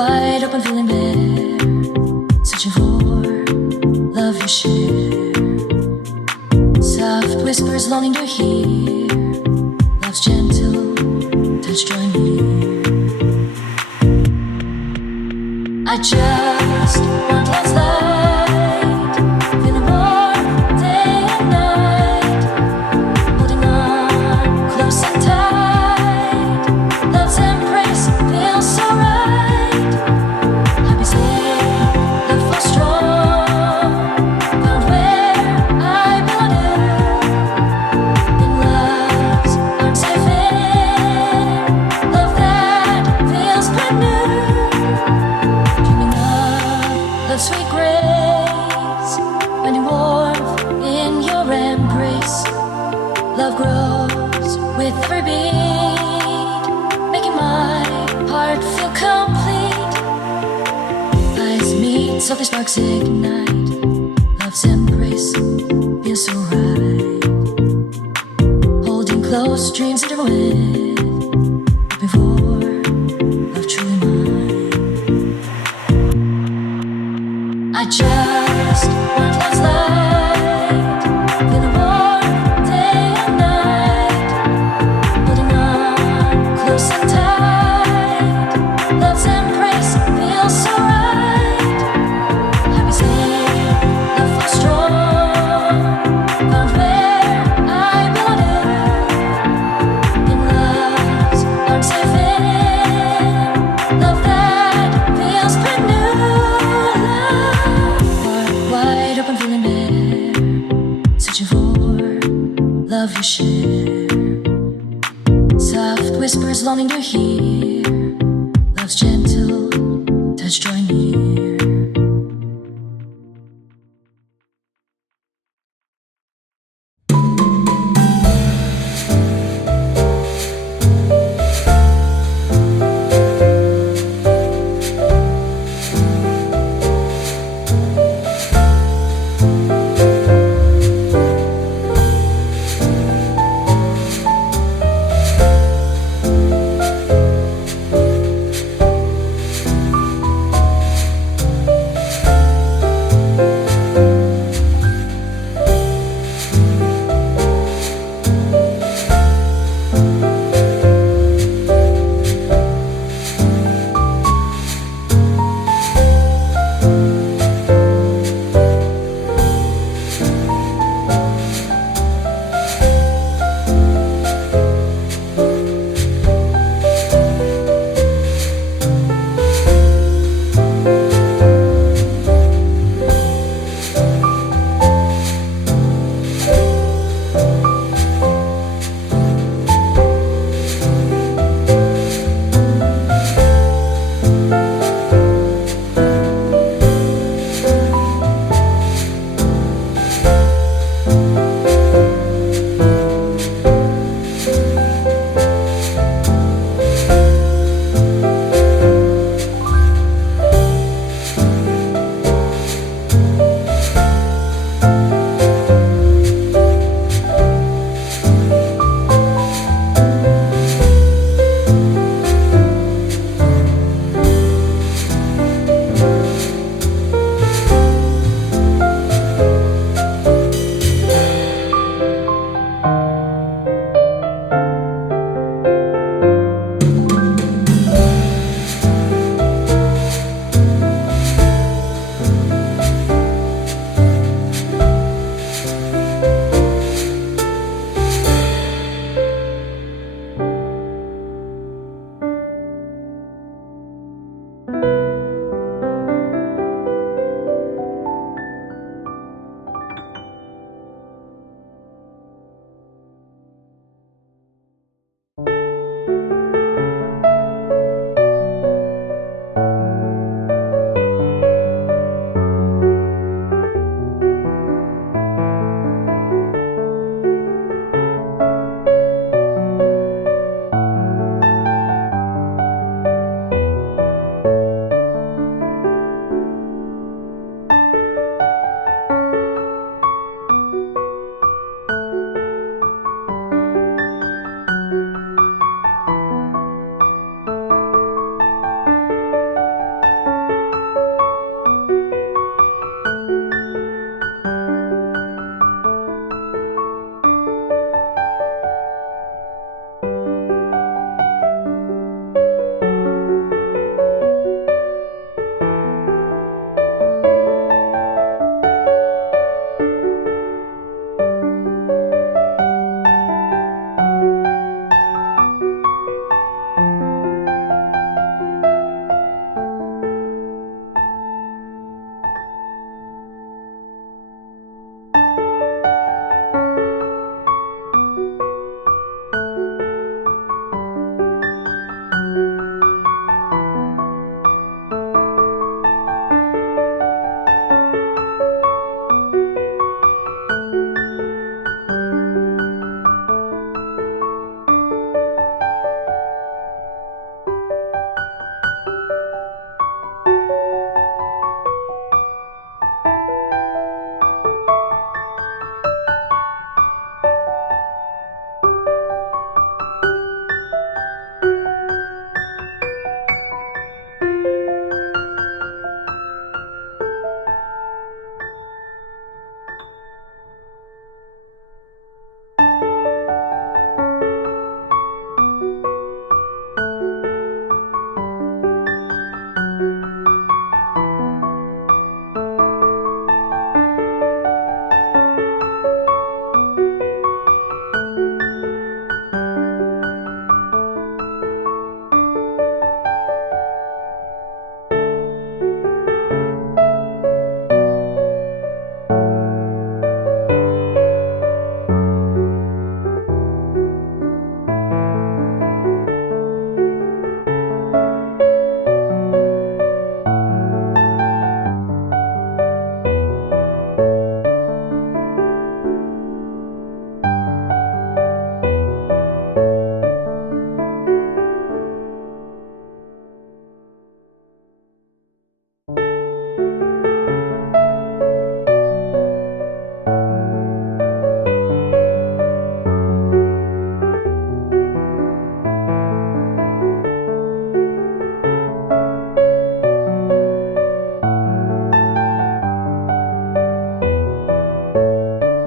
wide open, feeling bare, searching for love you share. Soft whispers longing to hear, love's gentle touch drawing near. I just want love's light, feeling warm day and night, holding on close and tight. Love's embrace feels so right. Happy safe, love feels strong, found where I belong. In love's arms safe in, love that feels brand new. Love's sweet grace, finding warmth in your embrace. Love grows with every beat, making my heart feel complete. Eyes meet, softly sparks ignite. Love's embrace feels so right. Holding close, dreams intertwined, hoping for love truly mine. I just want love's light, feeling warm day and night, holding on close and tight. Love's embrace feels so right. Happy safe, love feels strong, found where I belong. In love's arms safe in, love that feels brand new. Wide open, feeling bare, searching for love you share. Soft whispers longing to hear,